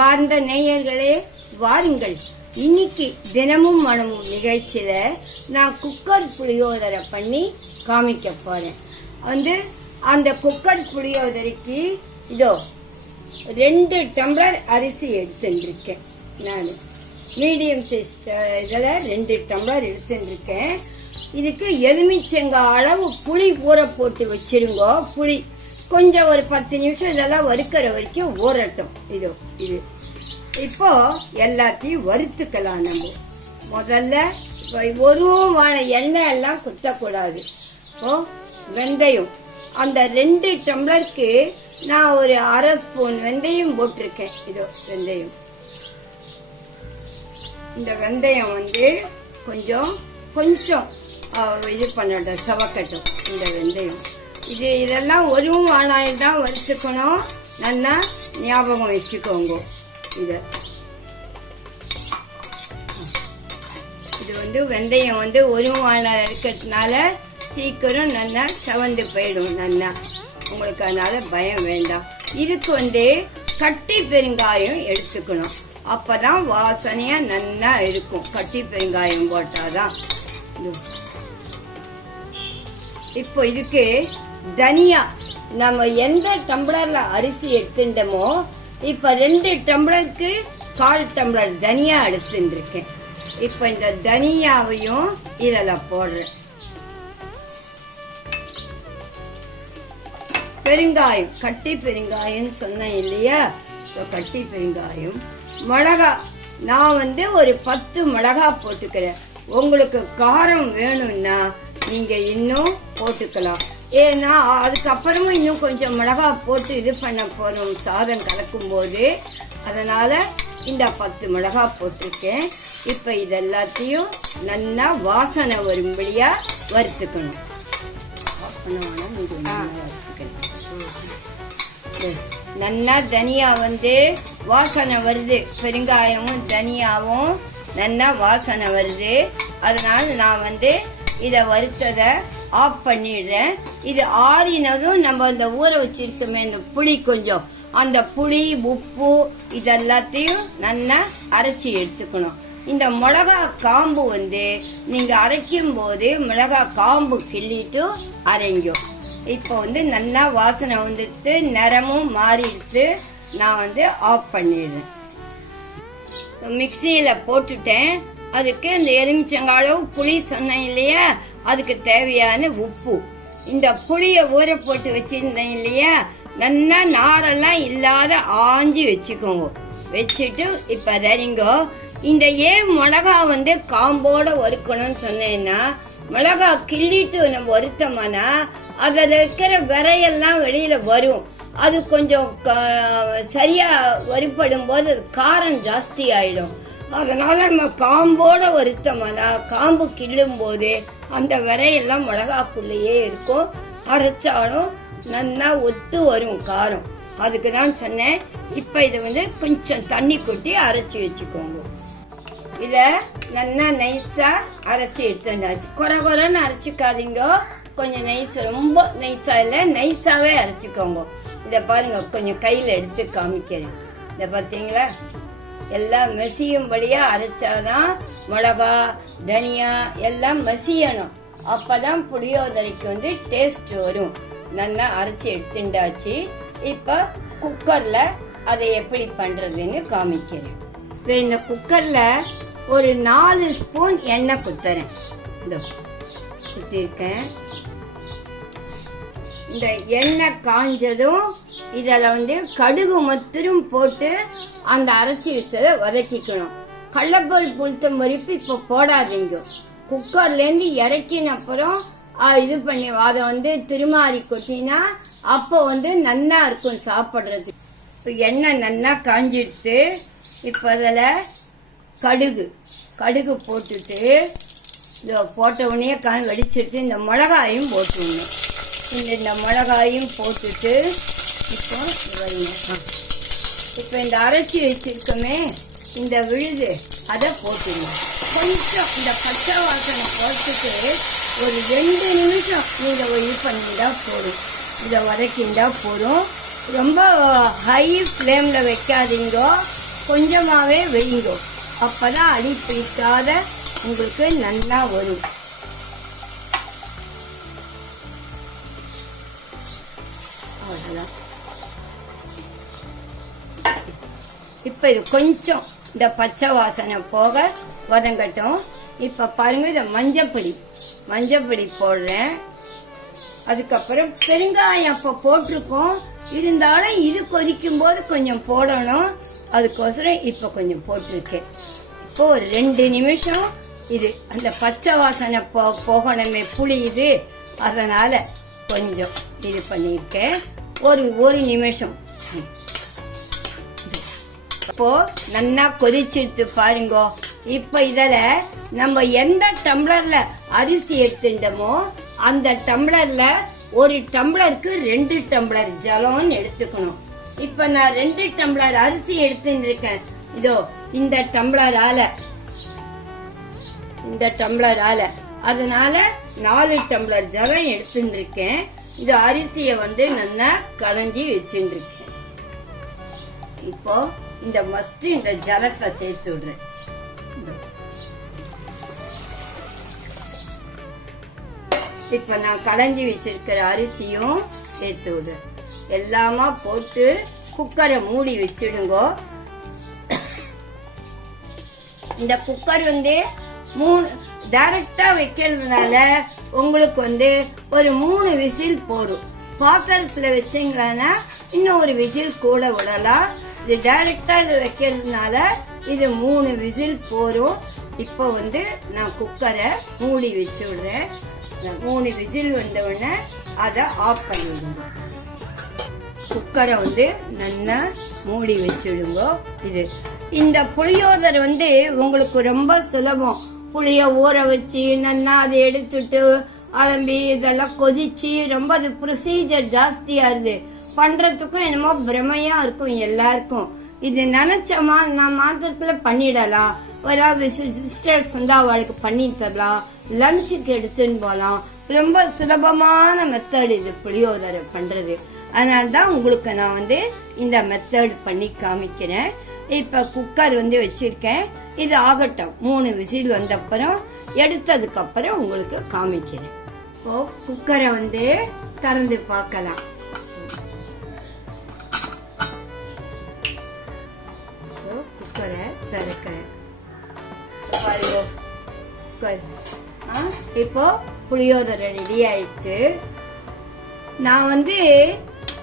அன்பார்ந்த நேயர்களே, வாருங்கள். இன்னைக்கு தினமும் மனமும் நிகழ்ச்சியில நான் குக்கர் புளியோதரை பண்ணி காமிக்க போறேன். அந்த குக்கர் புளியோதரைக்கு இதோ 2 டம்ளர் அரிசி எடுத்துருக்கேன். நான் மீடியம் சைஸ் இதில் 2 டம்ளர் எடுத்துருக்கேன். இதுக்கு எலுமிச்சங்காய் அளவு புளி ஊற போட்டு வச்சிருங்க. புளி கொஞ்சம் ஒரு 10 நிமிஷம் இதெல்லாம் வறுக்கிற வரைக்கும் ஊறட்டும். இது இப்போ எல்லாத்தையும் வறுத்துக்கலாம். நம்ம முதல்ல ஒரு எண்ணெய் எல்லாம் குத்தக்கூடாது. இப்போ வெந்தயம், அந்த 2 டம்ளருக்கு நான் ஒரு அரை ஸ்பூன் வெந்தயம் போட்டிருக்கேன். இதோ வெந்தயம். இந்த வெந்தயம் கொஞ்சம் இது பண்ணட்டும், சவக்கட்டும். இந்த வெந்தயம் இதெல்லாம் ஒரு வானாயில் தான் வறுத்துக்கணும். நல்லா ஞாபகம் வச்சுக்கோங்க. இது வெந்தயம் ஒரு வானாயில் இருக்கிறதுனால சீக்கிரம் நல்லா செவந்து போயிடும். நல்லா உங்களுக்கு அதனால பயம் வேண்டாம். இதுக்கு கட்டி பெருங்காயம் எடுத்துக்கணும். அப்பதான் வாசனையா நல்லா இருக்கும். கட்டி பெருங்காயம் போட்டாதான். இப்போ இதுக்கு தனியா நம்ம எந்த டம்ளர்ல அரிசி எடுத்துட்டோமோ இப்ப 2 டம்ளருக்கு 1/4 டம்ளர் தனியா எடுத்துருக்கேன். இப்ப இந்த தனியாவையும் இதுல போடுறேன். பெருங்காயம், கட்டி பெருங்காயம் சொன்னேன் இல்லையா? கட்டி பெருங்காயம். மிளகா நான் ஒரு 10 மிளகா போட்டுக்கிறேன். உங்களுக்கு காரம் வேணும்னா நீங்க இன்னும் போட்டுக்கலாம். ஏன்னா அதுக்கப்புறமும் இன்னும் கொஞ்சம் மிளகா போட்டு இது பண்ண போறோம் சாதம் கலக்கும் போது. அதனால இந்த 10 மிளகா போட்டிருக்கேன். இப்ப இதெல்லாத்தையும் நல்லா வாசனை வரும்படியா வறுத்துக்கணும். நல்லா தனியா வாசனை வருது. பெருங்காயமும் தனியாவும் நல்லா வாசனை வருது. அதனால நான் இத வறுத்தத ஆஃப் பண்ணிடுறேன். இது ஆறினதும் நம்ம அந்த ஊற வச்சிருக்கோமே இந்த புளி, கொஞ்சம் அந்த புளி உப்பு இதெல்லாத்தையும் நல்லா அரைச்சி எடுத்துக்கணும். இந்த மிளகா காம்பு நீங்க அரைக்கும் போது மிளகா காம்பு கிள்ளிட்டு அரைங்கும். இப்போ நல்லா வாசனை வந்துட்டு நிறமும் மாறிடுச்சு. நான் ஆஃப் பண்ணிடுறேன். மிக்சியில போட்டுட்டேன். அதுக்கு இந்த எலுமிச்சங்காய் அளவு புளி சொன்னேன் இல்லையா? அதுக்கு தேவையான உப்பு. இந்த புளிய ஊற போட்டு வச்சிருந்தேன் இல்லையா? நல்லா நாரெல்லாம் இல்லாத ஆஞ்சி வச்சுக்கோங்க. வச்சுட்டு இப்ப சரிங்கோ. இந்த மிளகா காம்போட வறுக்கணும்னு சொன்னேன்னா, மிளகா கிள்ளிட்டு நம்ம வறுத்தோம்னா அதுல இருக்கிற விரையெல்லாம் வெளியில வரும். அது கொஞ்சம் சரியா வறுப்படும் போது காரம் ஜாஸ்தி ஆயிடும். அதனால நம்ம காம்போட வறுத்தோம்னா காம்பு கிள்ளும் போது அந்த விரையெல்லாம் மிளகாக்குள்ளேயே இருக்கும். அரைச்சாலும் நல்லா ஒத்து வரும் காரம். அதுக்குதான் சொன்னேன். இப்ப இது கொஞ்சம் தண்ணி கொட்டி அரைச்சி வச்சுக்கோங்க. இத நல்லா நைஸா அரைச்சி எடுத்துட்டாச்சு. குறைன்னு அரைச்சிக்காதீங்க. கொஞ்சம் நைஸ், ரொம்ப நைஸா இல்ல, நைஸாவே அரைச்சிக்கோங்க. இத பாருங்க, கொஞ்சம் கையில எடுத்து காமிக்கிறேன். இத பாத்தீங்களா? எல்லாம் மசியும்படியா அரைச்சாதான் மிளகா தனியா எல்லாம் மசியணும். அப்பதான் புளியோதரைக்கு டேஸ்ட் வரும். நல்லா அரைச்சி எடுத்துட்டாச்சு. இப்ப குக்கர்ல அதை எப்படி பண்றதுன்னு காமிக்கிறேன். இப்ப இந்த குக்கர்ல ஒரு 4 ஸ்பூன் எண்ணெய் குத்துறேன். குத்திருக்கேன். இந்த எண்ணெய் காஞ்சதும் இதுல கடுகு மொத்தரும் போட்டு அந்த அரைச்சி வச்சதை வதக்கிக்கணும். கடலைப்பருப்பு உளுத்தம் பருப்பு இப்ப போடாதீங்க. குக்கர்ல இருந்து இறக்கின அப்புறம் இது பண்ணி அதை திருமாறி கொட்டினா அப்போ நல்லா இருக்கும் சாப்பிடுறது. இப்ப எண்ணெய் நல்லா காஞ்சிடுத்து. இப்ப அதுல கடுகு போட்டுட்டு போட்ட உடனே வெடிச்சிட்டு இந்த மிளகாயும் போட்டுடணும். இந்த மிளகாயும் போட்டுட்டு இப்ப இந்த அரைச்சி வச்சிருக்கோமே இந்த விழுது அதை போட்டுடணும். கொஞ்சம் இந்த பச்சை வாசனை போட்டுட்டு ஒரு 2 நிமிஷம் நீங்க இது பண்ணிட்டா போதும். இதை வதக்கிண்டா போதும். ரொம்ப ஹை ஃப்ளேம்ல வைக்காதீங்க. கொஞ்சமாவே வைங்க, அப்பதான் அடி பிடிக்காத உங்களுக்கு நல்லா வரும். இப்ப இது கொஞ்சம் இந்த பச்சை வாசனை போக வதங்கட்டும். இப்ப பாருங்க, இத மஞ்சப்பொடி போடுறேன். அதுக்கப்புறம் பெருங்காயம் அப்ப போட்டிருக்கோம், இருந்தாலும் இது கொதிக்கும் போது கொஞ்சம் போடணும், அதுக்கோசரம் இப்ப கொஞ்சம் போட்டிருக்கேன். இப்போ ஒரு 2 நிமிஷம் இது அந்த பச்சை வாசனை போகணுமே புளி இது, அதனால கொஞ்சம் இது பண்ணிருக்கேன். ஒரு நிமிஷம். இப்போ நல்லா கொதிச்சிட்டு பாருங்க. இப்ப இதுல நம்ம எந்த டம்ளர்ல அரிசி எடுத்துட்டோமோ அந்த டம்ளர்ல 1 டம்ளருக்கு 2 டம்ளர் ஜலம் எடுத்துக்கணும். இப்ப நான் 2 டம்ளர் அரிசி எடுத்துட்டு இருக்கேன். இதோ இந்த டம்ளரால அதனால 4 டம்ளர் ஜலம் எடுத்துட்டு இருக்கேன். இது அரிசிய நல்லா கலஞ்சி வச்சுட்டு இருக்கேன். இப்போ இந்த ஜலத்தை சேர்த்து விடுறேன். இப்ப நான் கலஞ்சி வச்சிருக்கிற அரிசியும் சேர்த்து விடுறேன். எல்லாமா போட்டு குக்கரை மூடி வச்சிடுங்க. இந்த குக்கர் டைரக்டா வைக்கிறதுனால உங்களுக்கு ஒரு 3 விசில் போடும். பாத்திரத்துல வச்சீங்கன்னா இன்னும் ஒரு விசில் கூட விடலாம். இது டைரக்டா இது வைக்கிறதுனால இது 3 விசில் போரும். இப்போ நான் குக்கரை மூடி வச்சு விடுறேன். 3 விசில் வந்த உடனே அதை ஆஃப் பண்ணிடுங்க. குக்கரை நல்லா மூடி வச்சுடுங்க. இந்த புளியோதரை உங்களுக்கு ரொம்ப சுலபம். புளிய ஊற வச்சு நல்லா அதை எடுத்துட்டு அலம்பி இதெல்லாம் கொதிச்சு ரொம்ப அது ப்ரொசீஜர் ஜாஸ்தியா இருக்கு. பண்றதுக்கும் என்னமோ பிரமையா இருக்கும் எல்லாருக்கும். இது நினைச்சமா நான் மாத்திரத்துல பண்ணிடலாம். ஒரு சிஸ்டர்ஸ் அவளுக்கு பண்ணி தரலாம், லஞ்சுக்கு எடுத்துன்னு போலாம். ரொம்ப சுலபமான மெத்தட் இது புளியோதரை பண்றது. அதனாலதான் உங்களுக்கு நான் இந்த மெத்தட் பண்ணி காமிக்கிறேன். இப்ப குக்கர் வச்சிருக்கேன். இது ஆகட்டும். 3 விசில் வந்த அப்புறம் எடுத்ததுக்கு அப்புறம் உங்களுக்கு காமிக்கிறேன். இப்போ குக்கரை திறந்து பார்க்கலாம். குக்கரை திறக்கிறேன். இப்போ புளியோதரை ரெடி ஆயிடுச்சு. நான்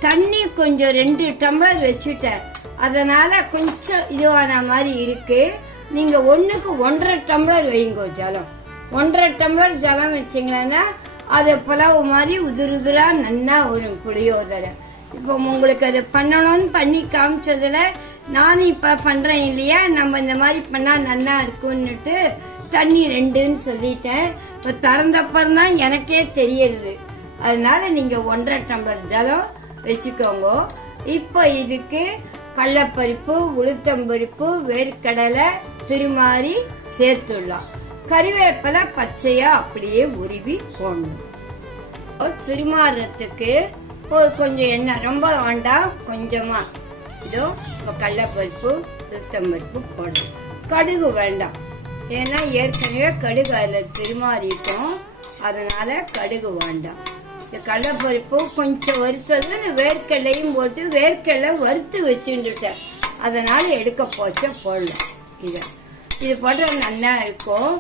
தண்ணி கொஞ்சம் 2 டம்ளர் வச்சுட்டேன். அதனால கொஞ்சம் இதுவான மாதிரி இருக்கு. நீங்க 1க்கு 1.5 டம்ளர் வைங்க ஜலம். 1.5 டம்ளர் ஜலம் வச்சீங்கன்னா அது புலவு மாதிரி உதிருதுரா நல்லா வரும் புளியோதரை. இப்போ உங்களுக்கு அது பண்ணணும்னு பண்ணி காமிச்சதுல நானும் இப்ப பண்றேன் இல்லையா, நம்ம இந்த மாதிரி பண்ணா நல்லா இருக்கும்னுட்டு தண்ணி 2ன்னு சொல்லிட்டேன். இப்ப திறந்தப்பறம் தான் எனக்கே தெரியுது. அதனால நீங்க 1.5 டம்ளர் ஜலம் வச்சுக்கோங்க. இப்போ இதுக்கு கடலைப்பருப்பு, உளுத்தம்பருப்பு, வேர்க்கடலை திருமாறி சேர்த்துடலாம். கறிவேப்பிலை பச்சையா அப்படியே உருவி போடணும். திருமாறத்துக்கு ஒரு கொஞ்சம் எண்ணெய், ரொம்ப வேண்டாம், கொஞ்சமா. இதோ கடலைப்பருப்பு, உளுத்தம்பருப்பு போடணும். கடுகு வேண்டாம், ஏன்னா ஏற்கனவே கடுகு அதில் திருமாறிட்டோம். அதனால கடுகு வேண்டாம். கடலைப்பருப்பு கொஞ்சம் வறுத்தது, வேர்க்கடலையும் போட்டு வேர்க்கடலை வறுத்து வச்சுட்டேன். அதனால எடுக்க போடல. இது போட்ட நல்லா இருக்கும்.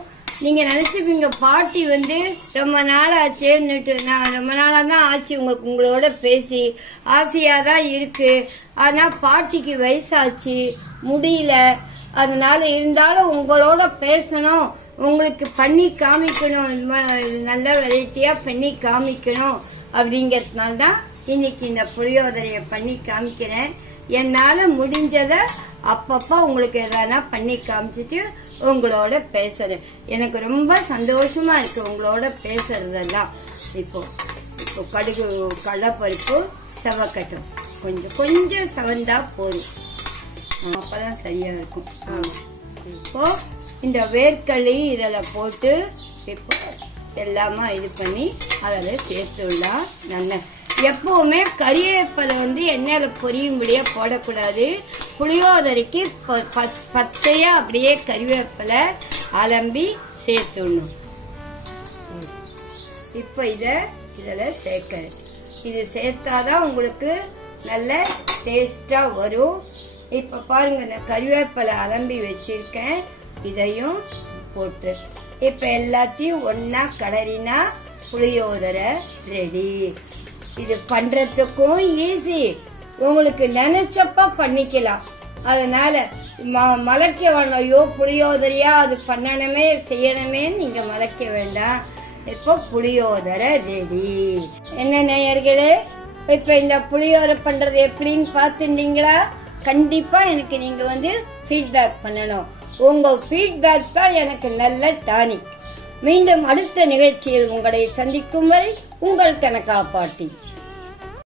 நீங்க நினைச்சுப்பீங்க பாட்டி ரொம்ப நாள் ஆச்சுன்னுட்டு. நான் ரொம்ப நாளா தான் ஆச்சு உங்களோட பேசி, ஆசையாதான் இருக்கு. ஆனா பாட்டிக்கு வயசாச்சு, முடியல. அதனால இருந்தாலும் உங்களோட பேசணும், உங்களுக்கு பண்ணி காமிக்கணும், நல்ல வெரைட்டியா பண்ணி காமிக்கணும் அப்படிங்கறதுனால தான் இன்னைக்கு இந்த புளியோதரைய பண்ணி காமிக்கிறேன். என்னால முடிஞ்சத அப்பப்ப உங்களுக்கு எதனா பண்ணி காமிச்சிட்டு உங்களோட பேசுறேன். எனக்கு ரொம்ப சந்தோஷமா இருக்கு உங்களோட பேசுறதெல்லாம். இப்போ கடுகு, கடலைப்பருப்பு செவக்கட்டும். கொஞ்சம் செவந்தா போதும், அப்பதான் சரியா இருக்கும். இப்போ இந்த வேர்க்கடலையும் இதில் போட்டு இப்போ எல்லாமா இது பண்ணி அதில் சேர்த்துடலாம். நல்ல எப்பவுமே கறிவேப்பிலை எண்ணெயில பொரியும்படியா போடக்கூடாது. புளியோதரைக்கு பச்சையா அப்படியே கறிவேப்பிலை அலம்பி சேர்த்துடணும். இப்ப இதுல சேர்க்க, இது சேர்த்தாதான் உங்களுக்கு நல்ல டேஸ்டா வரும். இப்ப பாருங்க, நான் கறிவேப்பிலை அலம்பி வச்சிருக்கேன், இதையும் போட்டு இப்ப எல்லாத்தையும் ஒன்னா கலரினா புளியோதரை ரெடி. இது பண்றதுக்கும் ஈஸி, உங்களுக்கு நினைச்சப்ப பண்ணிக்கலாம். அதனால மலைக்க வேண்டாம், ஐயோ புளியோதரையா அது பண்ணணுமே செய்யணுமே நீங்க மலைக்க வேண்டாம். இப்போ புளியோதரை ரெடி. என்ன நேயர்களே, இப்ப இந்த புளியோதரை பண்றது எப்படின்னு பாத்துட்டீங்களா? கண்டிப்பா எனக்கு நீங்க ஃபீட்பேக் பண்ணணும். உங்க ஃபீட்பேக் தான் எனக்கு நல்ல டானிக். மீண்டும் அடுத்த நிகழ்ச்சியில் உங்களை சந்திக்கும் வரை உங்கள் கனகா பாட்டி.